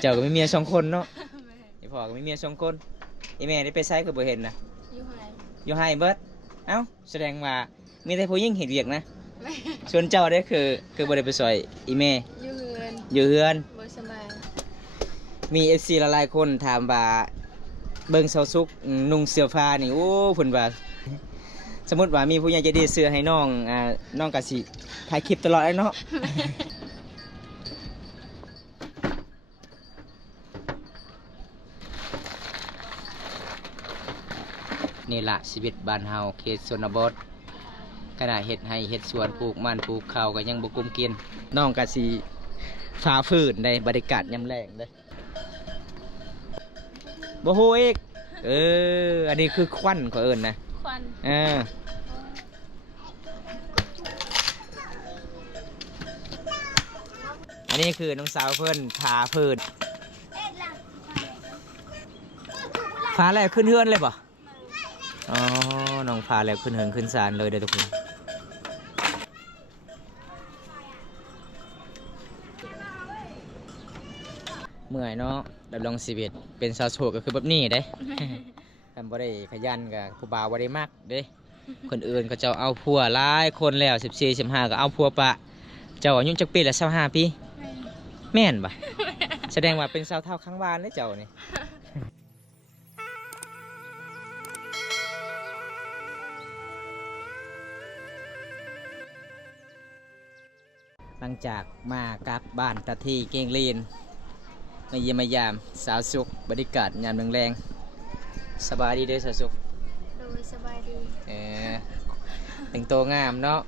เจ้าก็ไม่เมียสองคนเนาะไอพ่อก็ไม่เมียสองคนไอแม่ได้ไปไซก็บ่เห็นนะอยู่ให้เบิดเอ้าแสดงว่ามีแต่ผู้หญิงเห็นเวียกนะส่วนเจ้าได้คือบ่ได้ไปซอยอีแม่อยู่เฮือนบ่สบายมี FC หลายๆคนถามว่าเบิ่งเซาซุกนุ่งเสื้อผ้านี่โอ้เพิ่นว่าสมมุติว่ามีผู้ใหญ่ใจดีเสื้อให้น้องน้องก็สิถ่ายคลิปตลอดเลยเนาะ นี่ละชีวิตบ้านเฮาเขตชนบทขณะเฮ็ดให้เฮ็ดสวนปลูกมันปลูกข้าวก็ยังบ่กุมกินน้องก็สิฝ่าฝืนในบรรยากาศยามแลงเด้บ่ฮู้อีกอันนี้คือควันเขาเอิ้นนะควันอันนี้คือน้องสาวเพิ่นพาเพิ่นฟ้าแล้วขึ้นเฮือนเลยบ่อ๋อน้องพาแล้วขึ้นเหินขึ้นศาลเลยเด้อทุกคนเมื่อยเนาะดำรงชีวิตเป็นสาวโสดก็คือแบบนี้เด้ ทำบ่ได้ขยันกับผู้บ่าวบ่ได้มากเด้คนอื่นเขาเจ้าเอาผัวหลายคนแล้ว14 15ก็เอาผัวปะเจ้าอายุจักปีละ25ปีแม่นบ่ แสดงว่าเป็นสาวเท่าข้างบ้านเด้เจ้านี่ หลังจากมากลับบ้านตะที่เก่งลีนมาเยี่ยมมายามสาวสุขบรรยากาศยามแรงๆสบายดีเด้อสาวสุขโดยสบายดีแต่งตัวงามเนาะ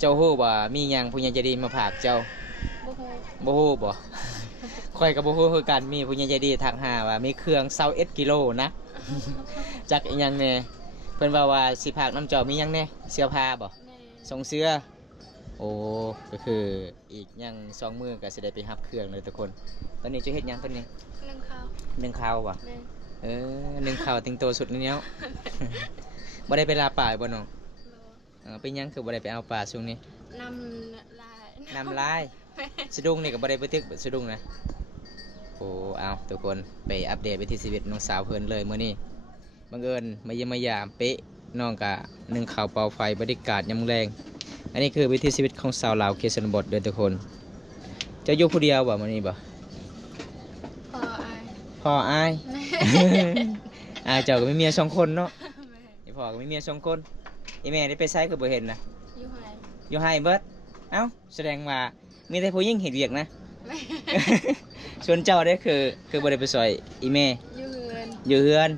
เจ้าฮู้บ่มีหยังผู้ใหญ่ใจดีมาฝากเจ้าบ่ฮู้บ่ ข่อยกับบ่ฮู้คือกันมีผู้ใหญ่ใจดีทักหาว่ามีเครื่อง21กิโลนะ จักอีหยังแน่เพิ่นว่าสิฝากน้ำเจ้ามีหยังแน่เสื้อผ้าบ่ส่งเสื้อโอ้ก็คืออีกยัง2 มื้อก็สิได้ไปรับเครื่องเลยทุกคนตอนนี้จะเฮ็ดหยังตอนนี้นึ่งข้าวบ่นึ่งข้าวแต่งตัวสุดนี้เนาะ บ่ได้ไปลาป่าบ่น้องเป็นหยังคือบ่ได้ไปเอาป่าช่วงนี้น้ำลายสะดุ้งนี่ก็บ่ได้ไปตึกสะดุ้งนะโอ้เอาทุกคนไปอัปเดตวิถีชีวิตน้องสาวเพิ่นเลยมื้อนี้บังเอิญมาเยี่ยมมายามเป๊ะน้องก็นึ่งข้าวเป่าไฟบรรยากาศยามแลงอันนี้คือวิถีชีวิตของสาวลาวเขตชนบทเด้อทุกคนจะอยู่ผู้เดียวบ่มื้อนี้บ่พ่ออาย เจ้าก็มีเมีย2 คนเนาะไอ้พ่อก็มีเมีย2 คนไอ้แม่ได้ไปไสคือบ่เห็นนะอยู่ให้เบิดเอ้าแสดงว่ามีแต่ผู้หญิงเห็นเวียกนะ ส่วนเจ้าได้คือบ่ได้ไปซอยอีแม่อยู่เฮือน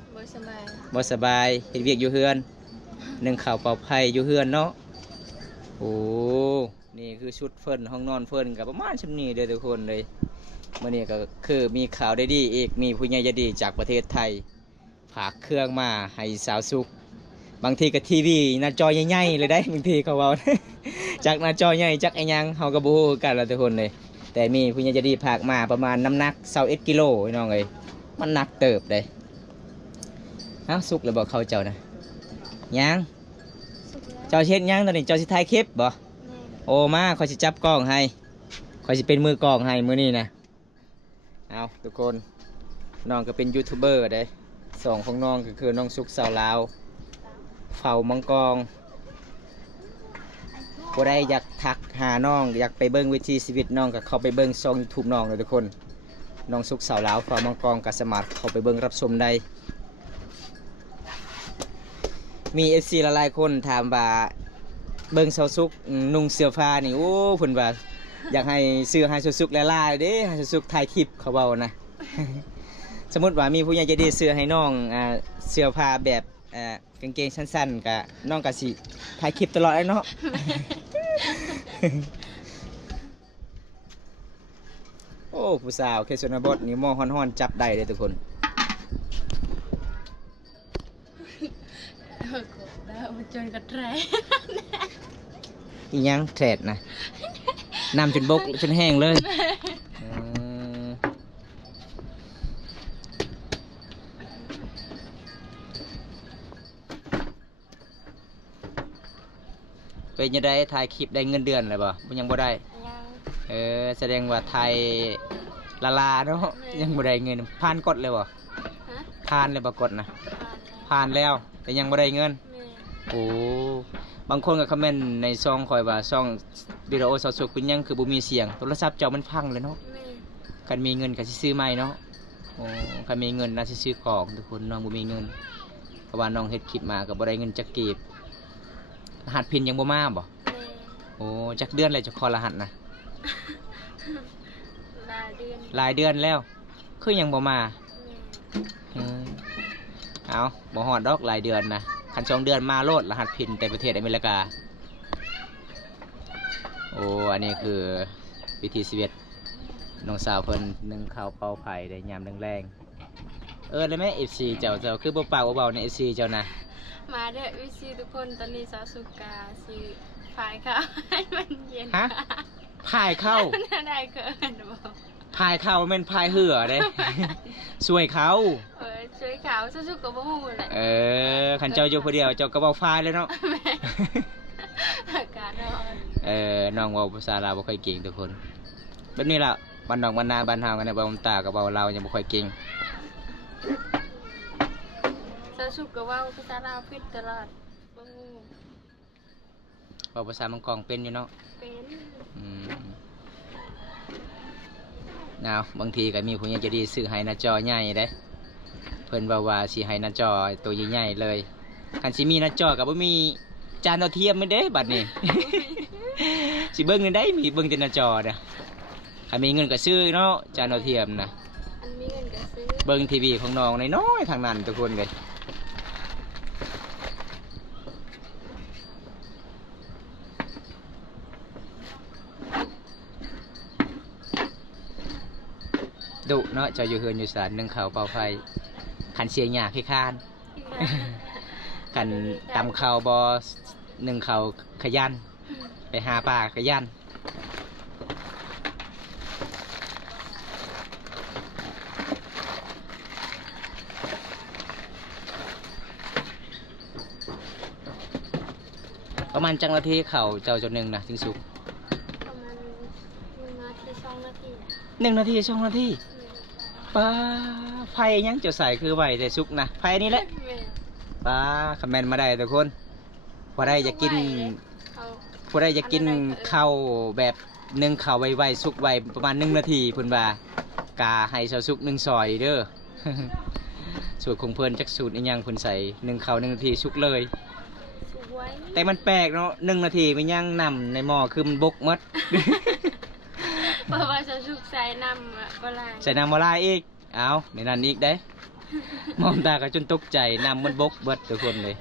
บ่สบายเฮ็ดเวียกอยู่เฮือนนึ่งข้าวเป่าไฟอยู่เฮือนเนาะโอ้นี่คือชุดเฟิ่นห้องนอนเฟิ่นกับประมาณชั่นี้เด้อทุกคนเลยเมื่อนี้ก็คือมีข่าวได้ดีอีกมีผู้ใหญ่ใจดีจากประเทศไทยฝากเครื่องมาให้สาวสุขบางทีก็ทีวีหน้าจอใหญ่ๆเลยได้บางทีเขาเว้า จากหน้าจอใหญ่จากไอ้ยังเฮาก็บ่ฮู้กันแล้วทุกคนเลยแต่มีผู้ใหญ่ใจดีฝากมาประมาณน้ำหนัก21กิโลพี่น้องเอ้ยมันหนักเติบเลยเอ้าสุกแล้วบอกเขาเจ้านะยังเจ้าเช็ดยังตอนนี้เจ้าสิถ่ายคลิปบ่โอ้มาคอยสิจับกล้องให้คอยสิเป็นมือกล้องให้มื้อนี้นะเอาทุกคนน้องก็เป็นยูทูบเบอร์เด้2ของน้องก็คือน้องสุกสาวลาวเฝ้ามังกรผู้ใดอยากทักหาน้องอยากไปเบิ่งวิถีชีวิตน้องก็เข้าไปเบิ่งช่อง YouTube น้องเลยทุกคนน้องสุกสาวลาวเฝ้ามังกรก็สามารถเข้าไปเบิ่งรับชมได้มี FC หลายๆคนถามว่าเบิ่งสาวสุกนุ่งเสื้อผ้านี่โอ้เพิ่นว่าอยากให้ซื้อให้สาวสุกหลายๆเด้ให้สาวสุกถ่ายคลิปเขาเว้านะ สมมุติว่ามีผู้ใหญ่ใจดีซื้อให้น้องเสื้อผ้าแบบกางเกงสั้นๆก็น้องก็สิถ่ายคลิปตลอดเลยเนาะ โอ้ผู้สาวเขตชนบทนี่มองฮ้อนๆจับได้เลยทุกคนจนกระแทก อีหยังแทรดนะน้ำจนบกจนแห้งเลยเป็นยังไงถ่ายคลิปได้เงินเดือนเลยบ่ยังบ่ได้แสดงว่าถ่าย ลาเนาะยังบ่ได้เงินผ่านกดเลยบ่ ฮะ ผ่านเลยบ่กดนะ ผ่านแล้ว ผ่านแล้วแต่ยังบ่ได้เงิน แม่ โอ้บางคนก็คอมเมนต์ในช่องคอยว่าช่องวิดีโอสดสุกเป็นหยังคือบ่มีเสียงโทรศัพท์เจ้ามันพังเลยเนาะ แม่ คันมีเงินก็สิซื้อใหม่เนาะโอ้คันมีเงินน่าสิซื้อของทุกคนน้องบ่มีเงินเพราะว่าน้องเฮ็ดคลิปมาก็บ่ได้เงินจักกีบรหัสพินยังบ่มาบ่ แม่ โอ้จักเดือนเลยจะขอรหัสนะ หลายเดือน หลายเดือนแล้วคือยังบ่มา แม่ เออเอาบ่ฮอดดอกหลายเดือนนะคัน2 เดือนมาโลดรหัสพินแต่ประเทศอเมริกาโอ้อันนี้คือวิธีชีวิตน้องสาวเพิ่นนึ่งข้าวเป่าไผ่ได้ยามแรงๆเลยไหม FC เจ้าคือบ่ปากบ่เบาใน FC เจ้านะ มาเด้อวิซีทุกคนตอนนี้สาวสุกาสิฝายข้าวให้มันเย็น ฮะ พายเข้า น่าได้เกินบ่ พายเข้าแม่นพายเหือเด้ ช่วยเขา ช่วยขาวสุกๆกับบ่ฮู้แหละ คันเจ้าอยู่ผู้เดียวเจ้าก็เว้าพายเลยเนาะ แม่อากาศร้อน น้องเว้าภาษาลาวบ่ค่อยเก่งทุกคนแบบนี้ล่ะบ้านนอกบ้านนาบ้านเฮากันเนี่ยบ่ตากับเว้าลาวยังบ่ค่อยเก่ง สาวสุกก็เว้าภาษาลาวผิดตลอดบ่ฮู้ เว้าภาษามังกรเป็นอยู่เนาะ เป็น อืมเอาบางทีก็มีผู้ใหญ่ใจะดีซื้อให้หน้าจอใหญ่เด้เพิ่นว่าสิให้หน้าจอตัวใหญ่ๆเลยคันสิมีหน้าจอก็บ่มีจานดาวเทียมแม่นเด้บัดนี้ สิเบิ่งได้มีเบิ่งแต่หน้าจอน่ะถ้ามีเงินก็ซื้อเนาะจานดาวเทียมน่ะ อันมีเงินก็ซื้อ เบิ่งทีวีของน้องน้อยๆทางนั้นทุกคนเลยดุเนาะเจ้าอยู่เฮือนอยู่ศาลนึ่งข้าวเป่าไฟขันเสียงหยาขี้คร้าน ขันตำข้าวบอหนึ่งข้าวขยันไปหาปลาขยันประมาณจังนาทีเข่าเจ้าจนหนึ่งนะถึงสุก ประมาณ1 นาที2 นาที 1 นาที2 นาทีปลาไฟยังจะใส่คือไหวแต่สุกนะไฟนี้แหละ แม่ ปลาคอมเมนต์มาได้ทุกคนพอได้จะกิน เขา พอได้จะกินข้าวแบบนึ่งข้าวไวๆสุกไวประมาณ1 นาทีเพุ่นว่ากาให้ชาวสุก1 ซอยเด้อ สูตรของเพิ่นจักสูตรอีหยังเพิ่นใส่นึ่งข้าว1 นาทีสุกเลย สวย แต่มันแปลกเนาะ1 นาทีมันยังนำในหม้อคือมันบกหมด เพราะว่าจะชุกใส่น้ำอะบ่ลาย ใส่น้ำมาลายอีกเอาในนั้นอีกได้ มองตาก็จนตกใจน้ำมันบกเบิดทุกคนเลย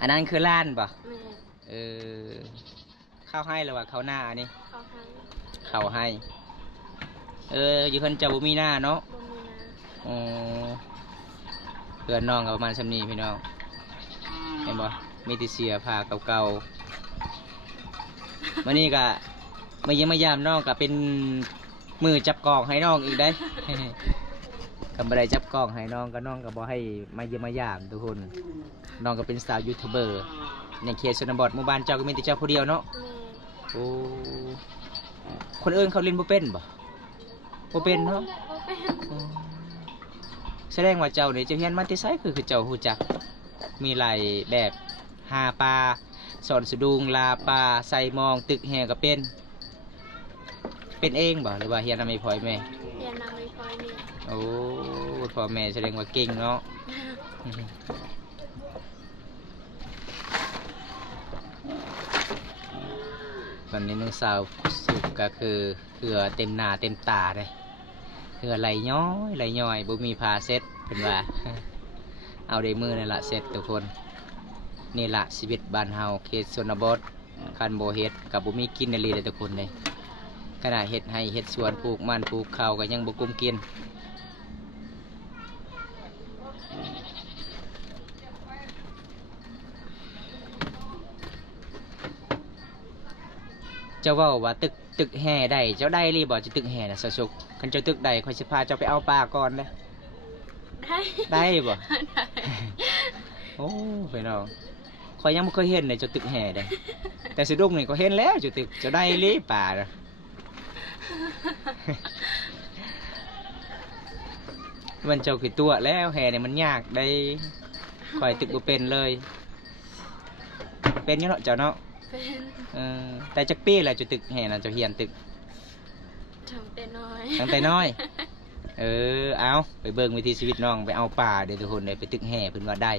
อันนั้นคือล้านป่ะ แม่ เออข้าวให้หรือว่าข้าวหน้านี่ เขาให้ ข้าวให้ อยู่คนเจ้าบุมีหน้าเนาะ บ่มีนะ อ๋อเพื่อนน้องกับประมาณสำนีพี่น้อง เห็นบ่มีแติเสียผ้าเก่าๆ วันนี้ก็มาเยี่ยมมายามน้องก็เป็นมือจับกล่องให้น้องอีกได้ กำบันไดจับกล่องให้น้องก็น้องก็บอกให้มาเยี่ยมมายามทุกคน น้องก็เป็นสาวยูทูบเบอร์ในเขตชนบทหมู่บ้านเจ้าก็มีแต่เจ้าผู้เดียวเนาะ แม่ โอ้คนอื่นเขาเล่นบ่เป็นบ่บ่เป็นเนาะ บ่เป็น อ๋อแสดงว่าเจ้านี่เจ้าเฮียนมาแต่ไสคือเจ้าฮู้จัก มีหลายแบบหาปลาสอนสะดุงลาปลาใส่มองตึกแห่ก็เป็นเองบ่หรือว่าเฮียนนำไม่พอยแม่ เรียนนำไม่พอนี่ โอ้พ่อแม่แสดงว่าเก่งเนาะ วันนี้น้องสาวสุกก็คือเหือเต็มหน้าเต็มตาเลยเหือไหลย้อยไหลย้อยบ่มีพาเซ็ตเป็นว่า เอาได้มือนั่นละเซ็ตทุกคนนี่ละชีวิตบ้านเฮาเขตชนบทคันโบเฮ็ดกับบ่มีกินในลีเลยทุกคนเลยขนาดเฮ็ดให้เฮ็ดสวนปลูกมันปลูกข้าวก็ยังบ่กุมกินเจ้าเว้าว่าตึกแห่ได้เจ้าได้รีบ่จะตึกแห่น่ะสะสุกคันเจ้าตึกได้ค่อยสิพาเจ้าไปเอาปลาก่อนเด้อ ได้ ได้บ่ ได้ โอ้พี่น้อง คอยยังไม่เคยเห็นเลยจะตึกแห่เลยแต่สะดุ้งนี่ก็เห็นแล้วจะตึกจะได้ลีป่านะมันเจ้ากี่ตัวแล้วแห่เนี่ยมันยากได้คอยตึกบ่เป็นเลยเป็นยังเนาะเจ้าเนาะ เป็น แต่จักปี้แหละจะตึกแห่น่ะจะเฮียนตึก ทำแต่น้อย ตั้งแต่น้อยเอาไปเบิ่งวิถีชีวิตน้องไปเอาป่าเดี๋ยวทุกคนเลยไปตึกแห่เพิ่นว่าได้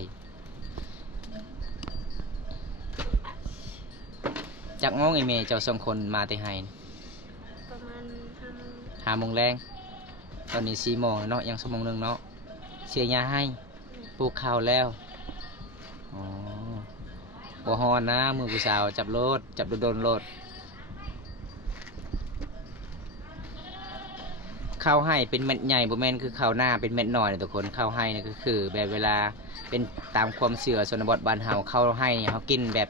จากง้องไอเมย์เจ้าสองคนมาแต่ไห้ ประมาณ5 โมงแรงตอนนี้4 โมงเนาะยัง1 โมงเนาะเสียยาให้ปลูกข้าวแล้วอ๋อบ่ฮอนนะมือผู้สาวจับรถจับโดนรถข้าวให้เป็นเม็ดใหญ่บ่แม่นคือข้าวหน้าเป็นเม็ดน้อยนะทุกคนข้าวให้นี่ก็คือแบบเวลาเป็นตามความเชื่อชนบทบ้านเฮาข้าวให้เนี่ยเขากินแบบ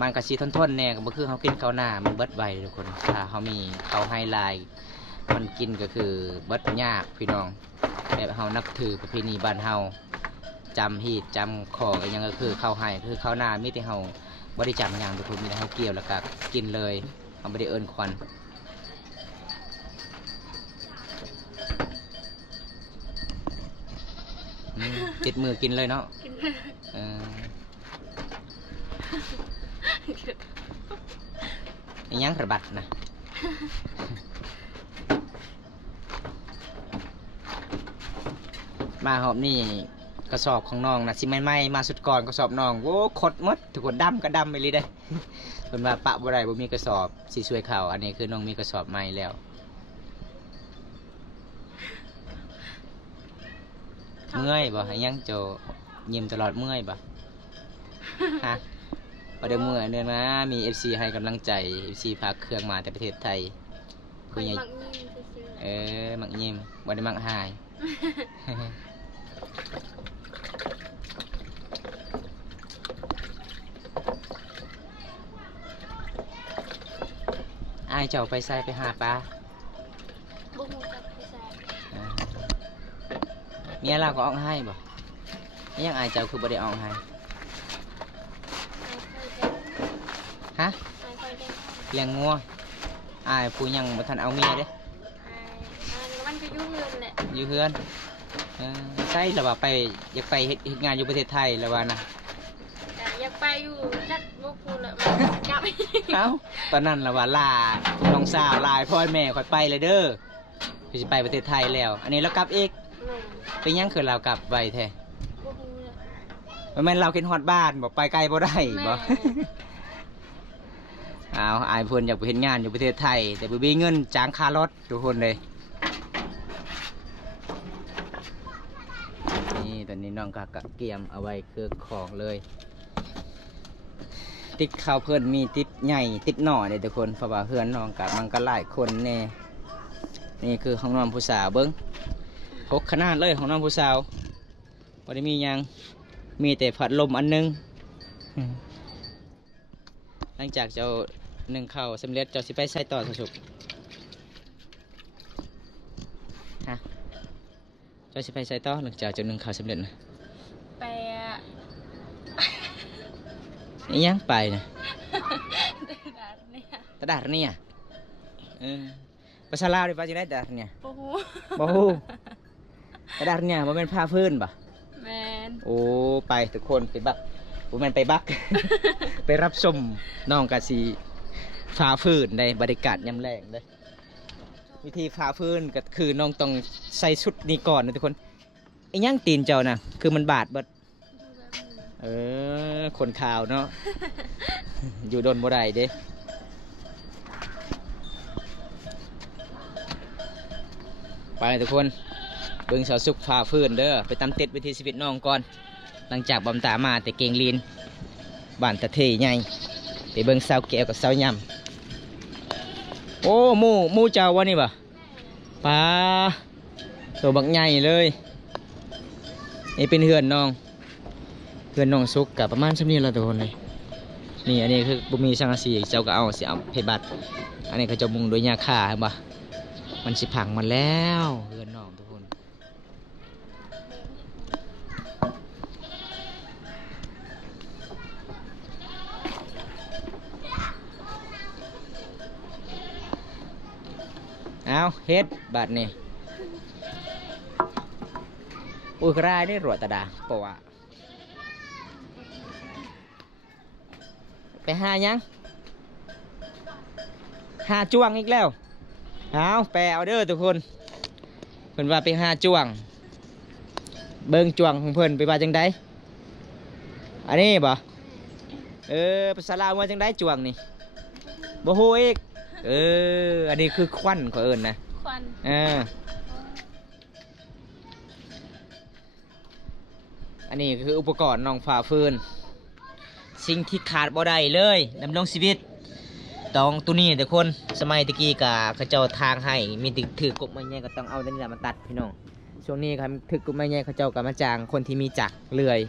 มันกะสิทนๆแน่ก็บ่คือเขากินข้าวหน้ามันเบิดไวทุกคนถ้าเขามีข้าวให้ลายมันกินก็คือเบิดยากพี่น้องแบบเฮานับถือประเพณีบ้านเฮาจำฮีดจำของอะไรยังก็คือข้าวให้คือข้าวหน้ามีแต่เฮาบ่ได้จำอย่างทุกคนมีแต่เฮาเกี่ยวแล้วก็กินเลยเฮาบ่ได้เอิ้นควันติดมือกินเลยเนาะยังระบัดนะมาหอบนี่กระสอบของน้องนะสิไม่มาสุดก่อนกระสอบน้องโว้ขดมดถูกกดดำก็ดำไปเลยได้คนมาปะบ่ได้บ่มีกระสอบสีสวยเข่าอันนี้คือน้องมีกระสอบใหม่แล้วเมื่อยบ่ให้ยังโจยิ้มตลอดเมื่อยบ่ฮะบ่ได้เมื่อยเนี่ยนะมี FC ให้กำลังใจ FC พาเครื่องมาแต่ประเทศไทยคือใหญ่มักยิ้มบ่ได้มักหายอ้ายเจ้าไปใส่ไปหาปลาเมียเราก็ออกให้บ่ยังอายเจ้าคือบ่ได้ออกให้ฮะเลี้ยงงัวอายผู้ยังบ่ทันเอาเมียเด้มันก็อยู่เฮือนแหละอยู่เฮือนใช่แล้วว่าไปอยากไปเฮ็ดงานอยู่ประเทศไทยแล้วว่านะอยากไปอยู่จัดบ่พูดละกลับเอ้าตอนนั้นแล้วว่าลาน้องสาวลายพ่อแม่ค่อยไปเลยเด้อคือสิไปประเทศไทยแล้วอันนี้เรากลับอีกไปยังคือเรากลับไวแท้แม่นเราเข็นฮอดบ้านบอกไปไกลบ่ได้บ่เอาอายเพิ่นอยากไปเฮ็ดงานอยู่ประเทศไทยแต่บ่มีเงินจ้างค่ารถทุกคนเลยนี่ตอนนี้น้องก็เกียมเอาไว้เครื่องของเลยติดข้าวเพิ่นมีติดใหญ่ติดหน่อเลยทุกคนเพราะว่าเฮือนน้องกับมันก็หลายคนแน่นี่คือห้องนอนผู้สาวเบิ้ง6 ขนาดเลยห้องนอนผู้สาวบ่ได้มียังมีแต่พัดลมอันนึงหลังจากเจ้านึ่งข้าวสำเร็จเจ้าสิไปใส่ต่อสุกฮะเจ้าสิไปใส่ต่อหลังจากเจ้านึ่งข้าวสำเร็จนะไปนี่ยังไปนะตลาดเนี่ยภาษาลาวได้ปะจะได้ตลาดเนี่ยบ่ฮู้ตลาดเนี่ยมันเป็นผ้าพื้นปะแมนโอ้ไปทุกคนไปบักผมมันไปบัก ไปรับชมน้องกะสีฟ้าฟื้นในบรรยากาศยามแรงเลยวิธีฟ้าฟื้นก็คือน้องต้องใส่ชุดนี้ก่อนนะทุกคนไอ้ย่างตีนเจ้านะคือมันบาดเบิดคนข่าวเนาะ อยู่โดนบ่ได้เด้ไปทุกคนเบิ่งสาวสุกฟ้าฟื้นเด้อไปตามติดวิธีชีวิตน้องก่อนหลังจากบำตามาแต่เก่งลีนบ้านตะเทยใหญ่ไปเบิ่งสาวแก้วกับสาวยำโอ้หมูเจ้าวะนี่บ่ปลาตัวบักใหญ่เลยนี่เป็นเฮือนน้องสุกกับประมาณชั่วนี้ละทุกคนเลยนี่อันนี้คือบุมีสังกะสีเจ้าก็เอาเสียเอาเพบัตอันนี้เขาจะมุงโดยหญ้าคาเห็นบ่มันสิพังมันแล้วเฮือนน้องทุกคน เอาเฮ็ดบาดนี่อุ้ยกระไรได้รวดตาดาปะวะไปหายังหาจ้วงอีกแล้วเอาแปลเอาเด้อทุกคนเพิ่นว่าไปหาจ้วงเบิ่งจ้วงของเพิ่นไปว่าจังไดอันนี้บ่ภาษาลาวว่าจังไดจ้วงนี่บ่ฮู้อีกอันนี้คือควันเขาเอิ้นนะ ควัน อันนี้คืออุปกรณ์น้องฝ่าฟืนสิ่งที่ขาดบ่ได้เลยดำรงชีวิตต้องตัวนี้ทุกคนสมัยตะกี้กะเขาเจ้าทางให้มีถือกบไม้ใหญ่ก็ต้องเอาตัวนี้มาตัดพี่น้องช่วงนี้ครับถือกบไม้ใหญ่เขาเจ้าก็มาจ้างคนที่มีจักรเลื่อย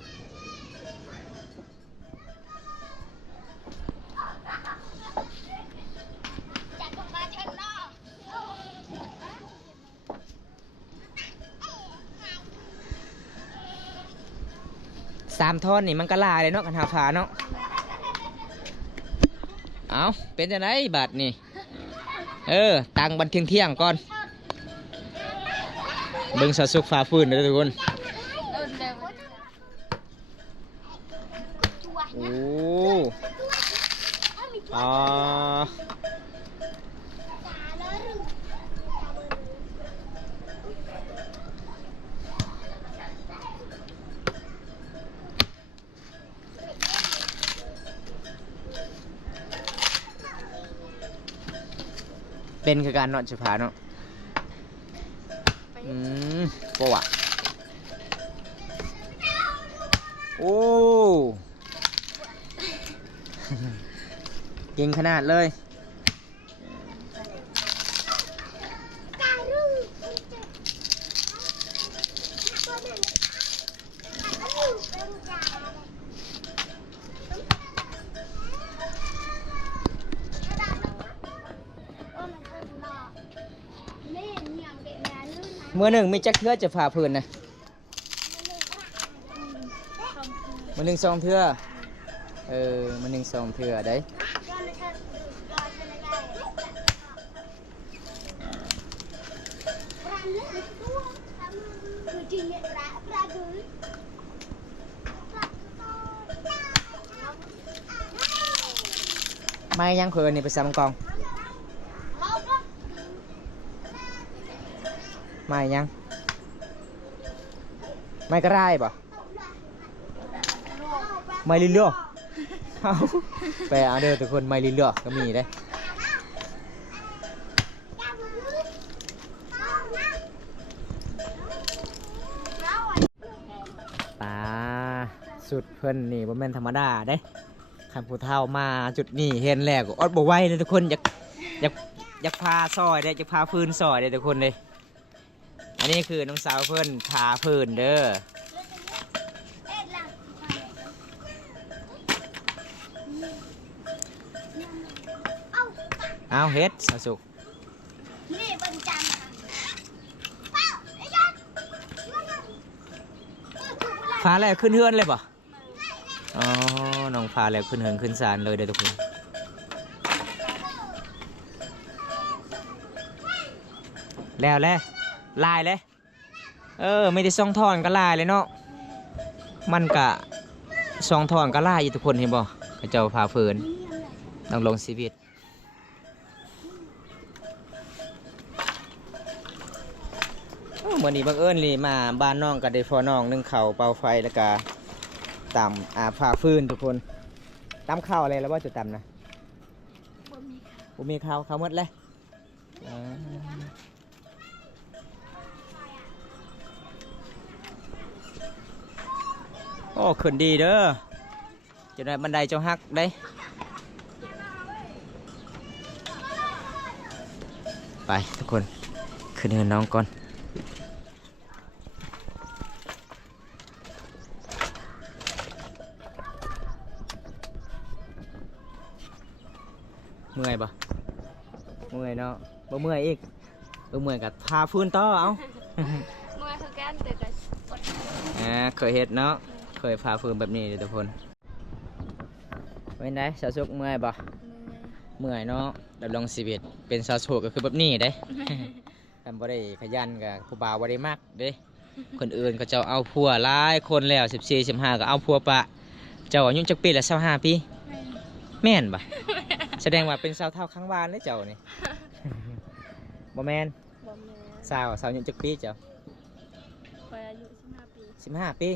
3 ท่อนนี่มันก็ลายเลยเนาะกันหาผาเนาะเอาเป็นจะไหนบาทนี่ตังบันเที่ยงก่อนเบิ่งสะสุกฟ้าฟื้นเลยทุกคนโอ้เป็นคือการนอนเฉพาะเนาะปะวะโอ้เก่งขนาดเลยเมื่อหนึ่งมีจักเทือจะผ่าพื้นนะมือหนึ่ง2 เทือมือหนึ่ง2 เทือได้ไม่ยังเคยนี่ไปซ้ำกองไม่ยังไม่ก็ได้ป่ะไม่ลิเลือเอาไปเอาเด้อทุกคนไม่ลิเลือก็มีได้ปลาสุดเพิ่นนี่บ่แม่นธรรมดาเด้คันผู้เฒ่ามาจุดนี้เห็นแล้วก็อดบ่ไหวเลยทุกคนอยากพาซอยได้อยากพาฟืนซอยได้ทุกคนเลยอันนี้คือน้องสาวเพื่อนพาพื้นเด้อเอาเฮ็ดสาวสุกฟ้าแล้วขึ้นเฮือนเลยป่ะอ๋อน้องฟ้าแล้วขึ้นเฮือนขึ้นศาลเลยเด้อทุกคนแล้วลายเลยไม่ได้2 ท่อนก็ลายเลยเนาะมันกะ2 ท่อนก็ลายอยู่ทุกคนเห็นบ่เขาเจ้าพาเฟินต้องลงชีวิตเหมือนนี้บังเอิญเลยมาบ้านน้องกับเดฟอน้องนึ่งเข่าเป่าไฟแล้วก็ตำพาฟืนทุกคนตำข้าวอะไรแล้วว่าจะตำนะบ่มีข้าวหมดเลยโอ้ขึ้นดีเด้อจะได้บันไดเจ้าฮักได้ไปทุกคนขึ้นเงินน้องก่อนเมื่อยปะเมื่อยเนาะบ่เมื่อยอีกบ่เมื่อยกับพาฟื้นต่อเอาเมื่อยคือกันแต่ก็เคยเห็ดเนาะเคยพาฟื้นแบบนี้ทุกคนเป็นไงสาวสุกเมื่อยปะเมื่อยเนาะ ดำรงชีวิตเป็นสาวโสดก็คือแบบนี้เด้ กันบ่ได้ขยันกับผู้บ่าวบ่ได้มักเด้คนอื่นก็เจ้าเอาผัวหลายคนแล้ว14 15ก็เอาผัวปะเจ้าอายุจักปีละ25ปีแม่นบ่ แสดงว่าเป็นสาวเท่าข้างบ้านเลยเจ้านี่ บ่แม่น บ่แม่ สาวอายุจักปีเจ้า คอยอายุ15ปี 15ปี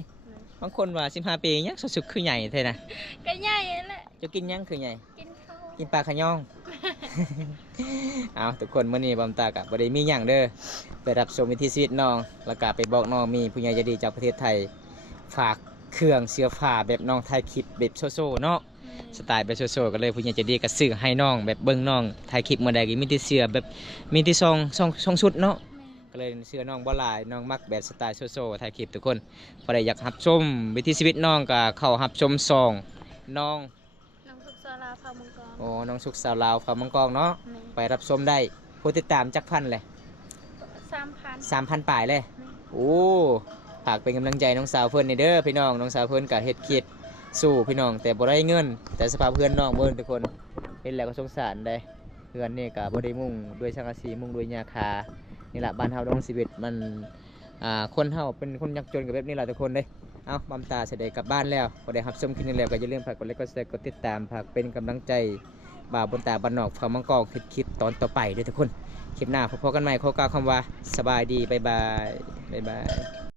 บางคนว่า15ปียังสุดๆคือใหญ่แท้นะ ก็ใหญ่แหละ เจะกินยังคือใหญ่ กินข้าว กินปลาขะย่อง เอาทุกคนมื้อนี้บำตากะบ่ได้มีหยังเด้อไปรับชมวิถีชีวิตน้องแล้วก็ไปบอกน้องมีผู้ใหญ่ใจดีจากประเทศไทยฝากเครื่องเสื้อผ้าแบบน้องถ่ายคลิปแบบโซๆเนาะสไตล์แบบโซๆก็เลยผู้ใหญ่ใจดีก็ซื้อให้น้องแบบเบิ่งน้องถ่ายคลิปมื้อใดก็มีแต่เสื้อแบบมีแต่ซองชุดเนาะก็เลยเสื้อน้องบ่หลายน้องมักแบบสไตล์โซๆถ่ายคลิปทุกคนพอได้อยากรับชมวิถีชีวิตน้องก็เข้ารับชมซองน้อง น้องสุขสาราพามังกร โอ้น้องสุขสาวลาวฝามังกรเนาะ แม่ ไปรับชมได้ผู้ติดตามจักพันเลย 3,000 3,000ปลายเลยโอ้ฝากเป็นกำลังใจน้องสาวเพื่อนในเด้อพี่น้องน้องสาวเพื่อนกับเฮ็ดคิดสู้พี่น้องแต่บ่ได้เงิน แต่สภาพเพื่อนน้องเบิ่นทุกคนเห็นแล้วก็สงสารได้เพื่อนนี่ก็บ่ได้มุ่งด้วยสังกะสีมุ่งด้วยหญ้าคานี่แหละบ้านเฮาดงชีวิตมันคนเฮาเป็นคนยากจนกับแบบนี้แหละทุกคนเด้เอาบำตาเสด็จกลับบ้านแล้วพอได้รับชมคลิปนี้แล้วก็อย่าลืมฝากกดไลค์กดแชร์กดติดตามฝากเป็นกำลังใจบ่าวบนตาบ้านนอกฝามังกรคิดตอนต่อไปด้วยทุกคนคลิปหน้าพบกันใหม่ขอกล่าวคำว่าสบายดีบ๊ายบาย